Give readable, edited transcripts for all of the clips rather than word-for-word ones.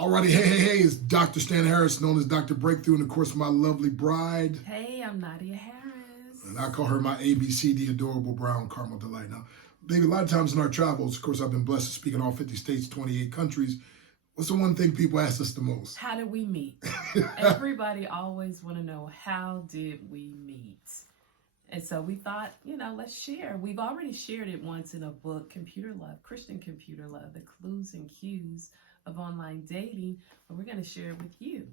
Alrighty, hey, it's Dr. Stan Harris, known as Dr. Breakthrough, and of course my lovely bride. Hey, I'm Nadia Harris. And I call her my ABC, the adorable brown caramel delight. Now, baby, a lot of times in our travels, of course, I've been blessed to speak in all 50 states, 28 countries. What's the one thing people ask us the most? How did we meet? Everybody always want to know, how did we meet? And so we thought, let's share. We've already shared it once in a book, Computer Love, Christian Computer Love, the clues and cues of online dating, but we're going to share it with you.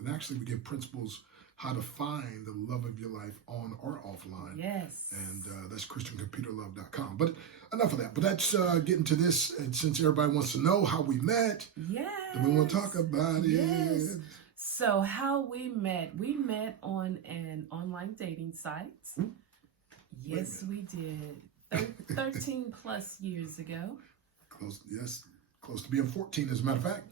And actually, we give principles how to find the love of your life on or offline. Yes. And that's ChristianComputerLove.com. But enough of that. But that's getting to this. And since everybody wants to know how we met, yes, then we want to talk about yes. it. So how we met on an online dating site. Yes, we did. 13 plus years ago. Close to being 14, as a matter of fact.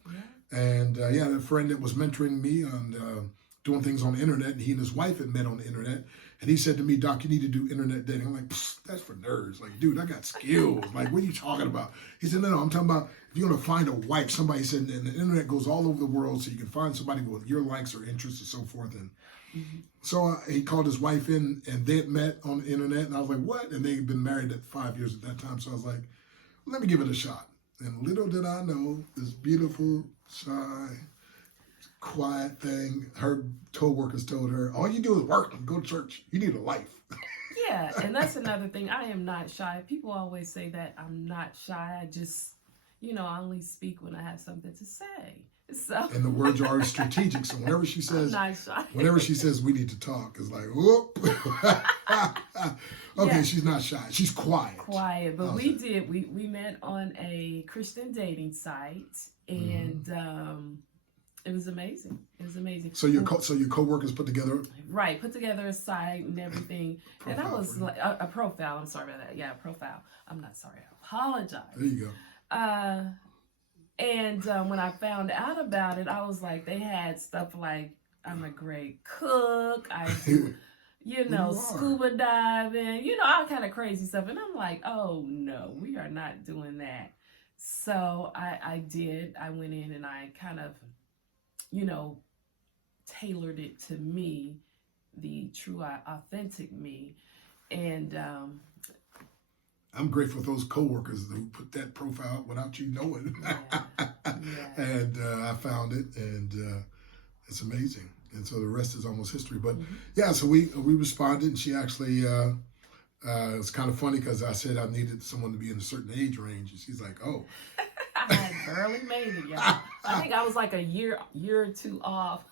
Yeah. And I had a friend that was mentoring me on doing things on the internet, and he and his wife had met on the internet. And he said to me, "Doc, you need to do internet dating." I'm like, "That's for nerds." Like, dude, I got skills. Like, what are you talking about? He said, no, I'm talking about if you're going to find a wife, somebody said, and the internet goes all over the world, so you can find somebody with your likes or interests and so forth. And so he called his wife in, and they had met on the internet. And I was like, what? And they had been married at 5 years at that time. So I was like, let me give it a shot. And little did I know, this beautiful, shy, quiet thing, her co-workers told her, all you do is work and go to church. You need a life. Yeah, and that's another thing. I am not shy. People always say that I'm not shy. I just, I only speak when I have something to say. So. And the words are strategic. So whenever she says, we need to talk, it's like, whoop. Okay, yeah. She's not shy. She's quiet. Quiet, but we met on a Christian dating site, and it was amazing. It was amazing. So your coworkers put together a site and everything, and I was like a profile. I'm sorry about that. Yeah, a profile. I'm not sorry. I apologize. There you go. And when I found out about it, I was like, they had stuff like, I'm a great cook. I do, scuba diving, all kind of crazy stuff. And I'm like, oh no, we are not doing that. So I did. I went in and I kind of, tailored it to me, the true, authentic me. And I'm grateful for those coworkers who put that profile up without you knowing. Yeah. And I found it, and it's amazing. And so the rest is almost history. But yeah, so we responded, and she actually, it's kind of funny because I said I needed someone to be in a certain age range, and she's like, oh. I had barely made it, y'all. I think I was like a year or two off.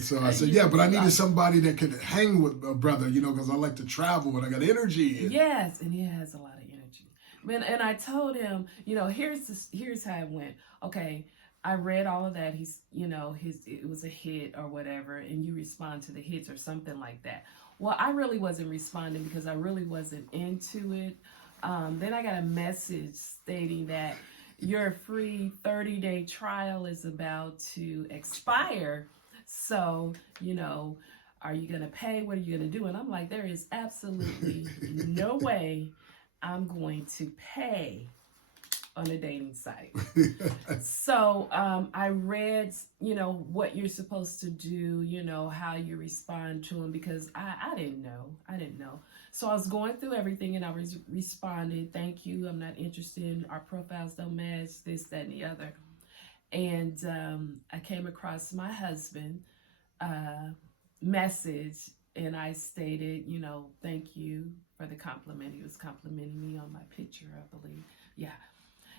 So I said, yeah, but I needed somebody that could hang with a brother, because I like to travel and I got energy. Yes, and he has a lot of energy. And I told him, here's how it went. Okay, I read all of that. He's, it was a hit or whatever, and you respond to the hits or something like that. Well, I really wasn't responding because I really wasn't into it. Then I got a message stating that your free 30-day trial is about to expire. So, are you going to pay? What are you going to do? And I'm like, there is absolutely no way I'm going to pay on a dating site. So I read, what you're supposed to do, how you respond to them, because I didn't know. So I was going through everything, and I was responding, thank you, I'm not interested, our profiles don't match, this, that, and the other. And I came across my husband message, and I stated, thank you for the compliment. He was complimenting me on my picture, I believe. Yeah.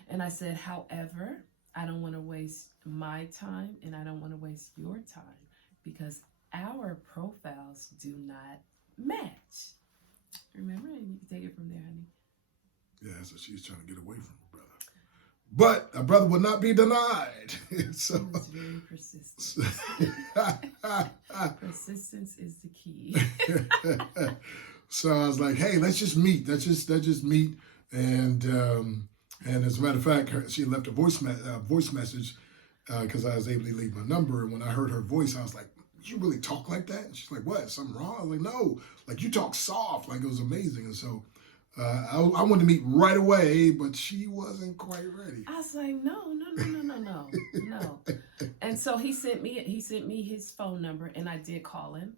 And I said, however, I don't want to waste my time, and I don't want to waste your time, because our profiles do not match. Remember? You can take it from there, honey. Yeah, so she's trying to get away from her brother. But a brother will not be denied. So he was very persistent. Persistence is the key. So I was like, hey, let's just meet. Let's just meet. And as a matter of fact, she left a voice message because I was able to leave my number. And when I heard her voice, I was like, you really talk like that? And she's like, what? Something wrong? I was like, no. Like, you talk soft. Like, it was amazing. And so I wanted to meet right away, but she wasn't quite ready. I was like, no. And so he sent me his phone number, and I did call him.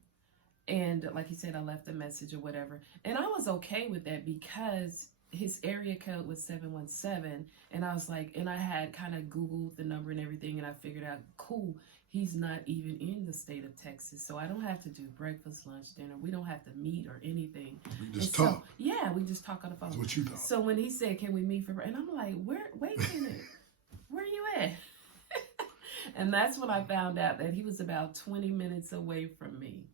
And like he said, I left a message or whatever. And I was okay with that because his area code was 717. And I was like, and I had kind of Googled the number and everything. And I figured out, cool, he's not even in the state of Texas. So I don't have to do breakfast, lunch, dinner. We don't have to meet or anything. We just talk. So, yeah, we just talk on the phone. That's what you thought. So when he said, can we meet for, and I'm like, wait a minute, where are you at? And that's when I found out that he was about 20 minutes away from me.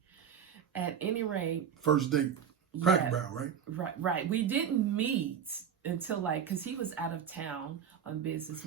At any rate, first date, Cracker Barrel, right? Right. We didn't meet until because he was out of town on business.